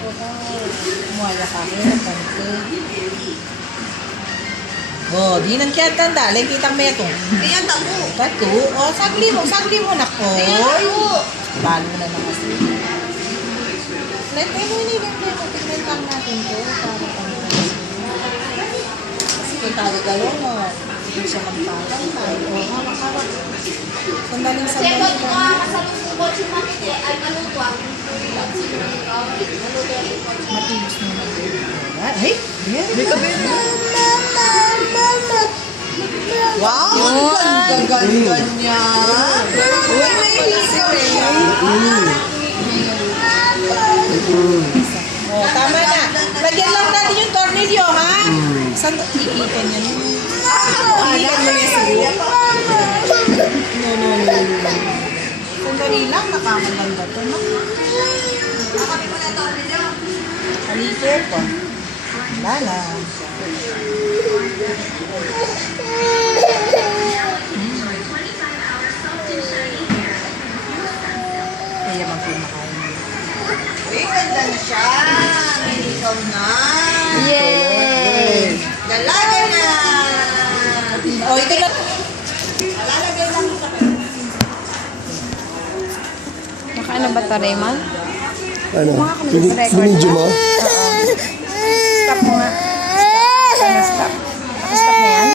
Muala kami ng panty. Oh, di nang kaya tanda. Lagi kitang meto. Kaya tago. Tato. Oh, sagli mo na ko. Balo na naman. Let me muna yung tignan lang natin to. Kasi tago-galo mo. Hindi siya magpapal tayo. Oh, hawak-hawak. Sandaling Second ko, masalubong si Mati. Ay, maluto ang matinis mo na. Ay, Hindi ka ba? wow! Ang ganda niya! Uy, may hikaw siya! Oh, tama na. Lagyan lang natin yung tornilyo, ha? Saan iikan yan? Iikan mo yan siguro. No. Sandali lang, nakamaganda to, no? Kami mo na tornilyo. Halike po. Wala na. Kaya magpumakain mo. Uy, ganda na siya. May ikaw na. Yay! Lalagay na. O, ito na. Lalagay lang sa Nakaano ba ito, Raymond? Ano? Binidyo mo?